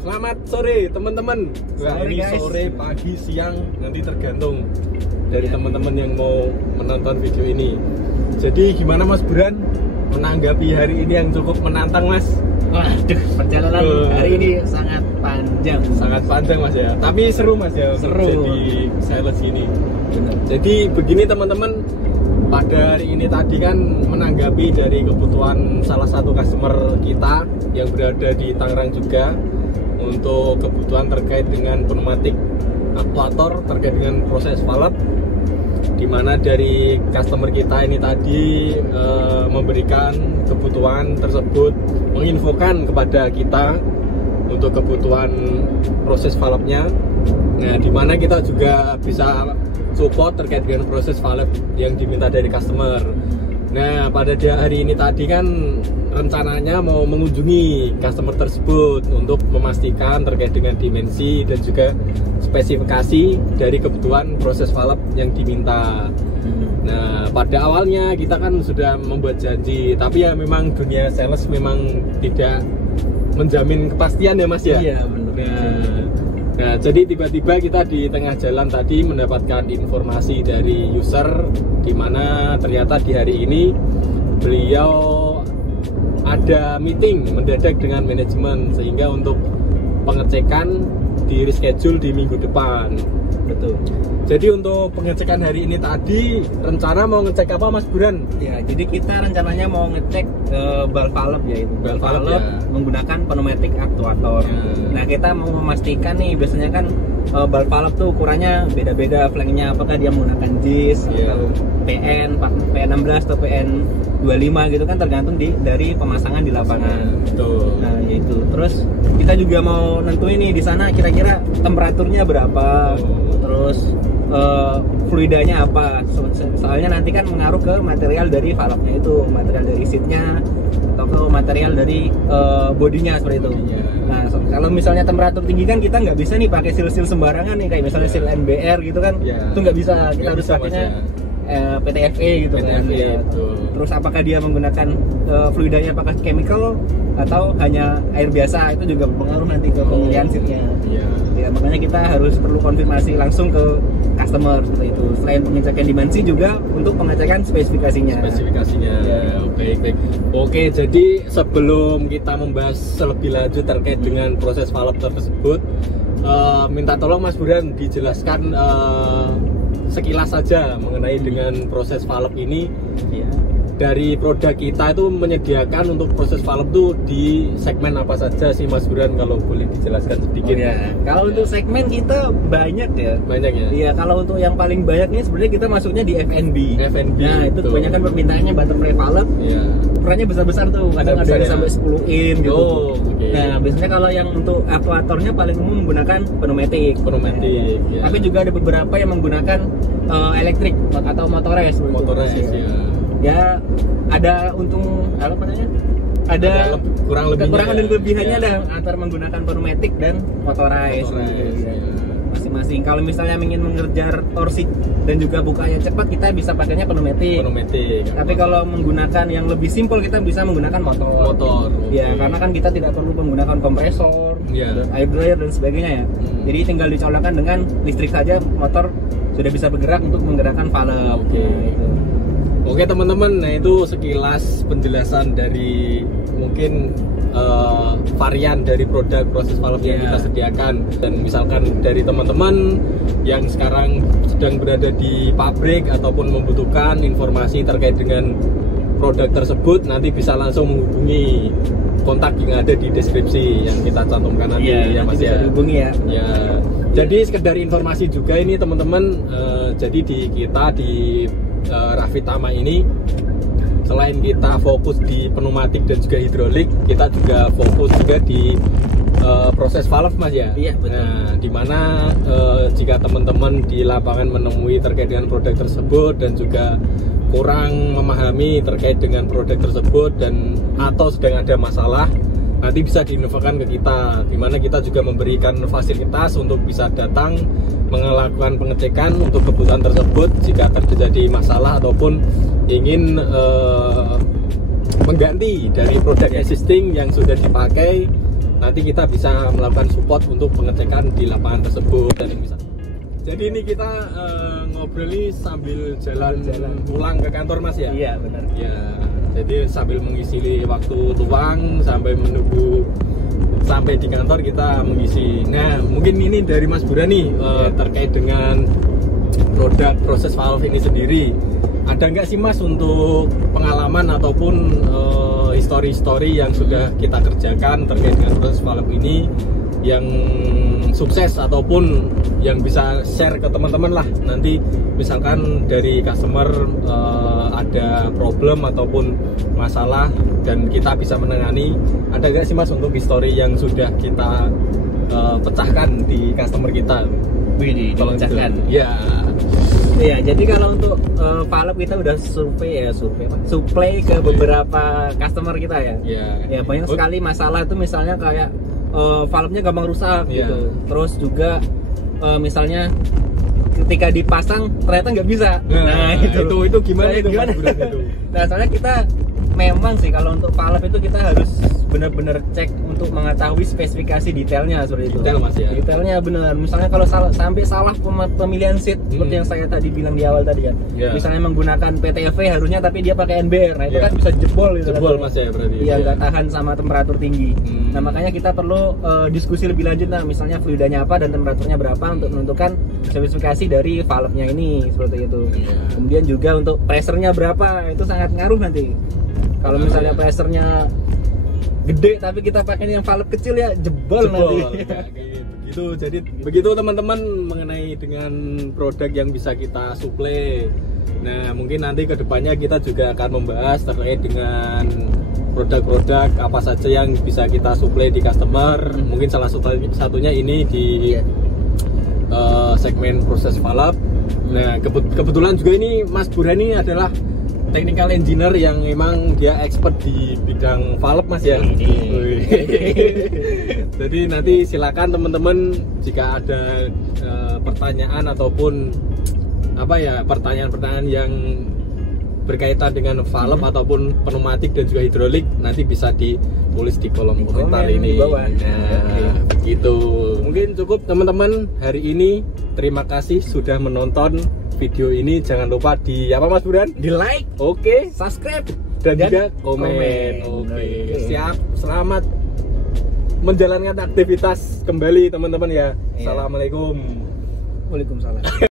Selamat sore teman-teman. Ini sore, pagi, siang, nanti tergantung dari teman-teman yang mau menonton video ini. Jadi gimana Mas Buran menanggapi hari ini yang cukup menantang Mas? Waduh, perjalanan hari ini sangat panjang. Sangat panjang Mas ya. Tapi seru Mas ya. Seru. Jadi sales ini. Jadi begini teman-teman. Pada hari ini tadi kan menanggapi dari kebutuhan salah satu customer kita yang berada di Tangerang juga untuk kebutuhan terkait dengan pneumatik aktuator terkait dengan proses valve, dimana dari customer kita ini tadi memberikan kebutuhan tersebut, menginfokan kepada kita untuk kebutuhan proses valve-nya. Nah, dimana kita juga bisa support terkait dengan proses valve yang diminta dari customer. Nah, pada hari ini tadi kan rencananya mau mengunjungi customer tersebut untuk memastikan terkait dengan dimensi dan juga spesifikasi dari kebutuhan proses valve yang diminta. Nah, pada awalnya kita kan sudah membuat janji, tapi ya memang dunia sales memang tidak menjamin kepastian ya Mas ya. Iya, benar. Nah, jadi tiba-tiba kita di tengah jalan tadi mendapatkan informasi dari user di mana ternyata di hari ini beliau ada meeting mendadak dengan manajemen sehingga untuk pengecekan di reschedule di minggu depan. Betul. Jadi untuk pengecekan hari ini tadi rencana mau ngecek apa Mas Buran? Ya, jadi kita rencananya mau ngecek bal valve yaitu bal valve ya, menggunakan pneumatik aktuator. Nah, kita mau memastikan nih, biasanya kan bal valve tuh ukurannya beda-beda flanknya, apakah dia menggunakan JIS atau PN 16 atau PN 25 gitu kan, tergantung dari pemasangan di lapangan. Betul. Nah, yaitu. Terus kita juga mau nentuin nih di sana kira-kira temperaturnya berapa. Terus fluidanya apa, soalnya nanti kan mengaruh ke material dari valve-nya itu, material dari seatnya atau ke material dari bodinya seperti itu. Nah, kalau misalnya temperatur tinggi kan kita nggak bisa nih pakai seal-seal sembarangan nih, kayak misalnya seal NBR gitu kan, itu nggak bisa, kita harus pakainya PTFE gitu kan. Terus apakah dia menggunakan fluidanya apakah chemical atau hanya air biasa, itu juga berpengaruh nanti ke pemilihan seatnya. Ya, makanya kita harus perlu konfirmasi langsung ke customer seperti itu. Selain pengecekan dimensi juga untuk pengecekan spesifikasinya. Baik. Oke, jadi sebelum kita membahas lebih lanjut terkait dengan proses valve tersebut, minta tolong Mas Buran dijelaskan sekilas saja mengenai dengan proses valve ini. Dari produk kita itu menyediakan untuk proses valve itu di segmen apa saja sih Mas Buran, kalau boleh dijelaskan sedikit? Kalau untuk segmen kita banyak ya. Banyak ya? Iya, kalau untuk yang paling banyak nih sebenarnya kita masuknya di FNB. Nah, itu betul. kebanyakan permintaannya butterfly valve. Ukurannya besar-besar tuh, kadang ada sampai 10 in gitu. Nah, biasanya kalau yang untuk aktuatornya paling umum menggunakan pneumatik. Tapi juga ada beberapa yang menggunakan elektrik atau motorized. Ya, ada untung apa namanya? Ada kekurangan dan kelebihannya ada antara menggunakan pneumatik dan motorized. Masing-masing. Kalau misalnya ingin mengejar torsi dan juga bukanya cepat, kita bisa pakainya pneumatik. Tapi kalau menggunakan yang lebih simpel, kita bisa menggunakan motor. Ya, karena kan kita tidak perlu menggunakan kompresor, air dryer dan sebagainya ya. Jadi tinggal dicolokkan dengan listrik saja, motor sudah bisa bergerak untuk menggerakkan valve. Oke teman-teman, nah itu sekilas penjelasan dari mungkin varian dari produk proses valve yang kita sediakan. Dan misalkan dari teman-teman yang sekarang sedang berada di pabrik ataupun membutuhkan informasi terkait dengan produk tersebut, nanti bisa langsung menghubungi kontak yang ada di deskripsi yang kita cantumkan nanti ya Mas ya. Dihubungi ya. Jadi sekedar informasi juga ini teman-teman, jadi kita di Raffi Tama ini selain kita fokus di pneumatik dan juga hidrolik, kita juga fokus juga di proses valve Mas ya. Iya, betul. Nah, dimana jika teman-teman di lapangan menemui terkait dengan produk tersebut dan juga kurang memahami terkait dengan produk tersebut dan atau sedang ada masalah, nanti bisa diinfokan ke kita, dimana kita juga memberikan fasilitas untuk bisa datang melakukan pengecekan untuk kebutuhan tersebut jika terjadi masalah ataupun ingin mengganti dari produk existing yang sudah dipakai, nanti kita bisa melakukan support untuk pengecekan di lapangan tersebut dan bisa. Jadi ini kita ngobrol nih sambil jalan pulang ke kantor Mas ya? Iya benar. Ya, jadi sambil mengisi waktu luang sampai menunggu sampai di kantor kita mengisi. Nah, mungkin ini dari Mas Burhan nih terkait dengan produk proses valve ini sendiri. Ada nggak sih Mas untuk pengalaman ataupun histori-histori yang sudah kita kerjakan terkait dengan proses valve ini yang sukses ataupun yang bisa share ke teman-teman lah, nanti misalkan dari customer ada problem ataupun masalah dan kita bisa menangani. Ada nggak sih Mas untuk histori yang sudah kita pecahkan di customer kita? Wih, dipecahkan. Ya. Iya, jadi kalau untuk valve kita udah supply ke beberapa customer kita ya. Ya banyak sekali masalah itu, misalnya kayak valve-nya gampang rusak gitu. Terus juga misalnya ketika dipasang ternyata nggak bisa. Nah itu gimana itu? Nah, soalnya kita memang sih kalau untuk valve itu kita harus benar-benar cek untuk mengetahui spesifikasi detailnya seperti itu. Detail Mas ya. Detailnya benar. Misalnya kalau sampai salah pemilihan seat seperti yang saya tadi bilang di awal tadi kan. Misalnya menggunakan PTFE harusnya tapi dia pakai NBR. Nah, itu kan bisa jebol gitu. Jebol Mas ya berarti. Iya, nggak tahan sama temperatur tinggi. Nah, makanya kita perlu diskusi lebih lanjut, nah misalnya fluidanya apa dan temperaturnya berapa untuk menentukan spesifikasi dari valve-nya ini seperti itu. Kemudian juga untuk pressure-nya berapa, itu sangat ngaruh nanti. Kalau misalnya pressure-nya gede tapi kita pakai yang valve kecil ya jebol nanti. Begitu. Jadi begitu teman-teman mengenai dengan produk yang bisa kita suplai. Nah, mungkin nanti kedepannya kita juga akan membahas terkait dengan produk-produk apa saja yang bisa kita suplai di customer. Mungkin salah satunya ini di segmen proses valve. Nah, kebetulan juga ini Mas Burhan ini adalah technical engineer yang memang dia expert di bidang valve Mas ya. Jadi nanti silakan teman-teman jika ada pertanyaan ataupun pertanyaan-pertanyaan yang berkaitan dengan valve ataupun pneumatik dan juga hidrolik, nanti bisa ditulis di kolom komentar ini di bawah. Nah, begitu. Mungkin cukup teman-teman hari ini. Terima kasih sudah menonton video ini. Jangan lupa di apa Mas Burhan? Di like, subscribe dan juga komen. Siap. Selamat menjalankan aktivitas kembali teman-teman ya. Assalamualaikum. Waalaikumsalam.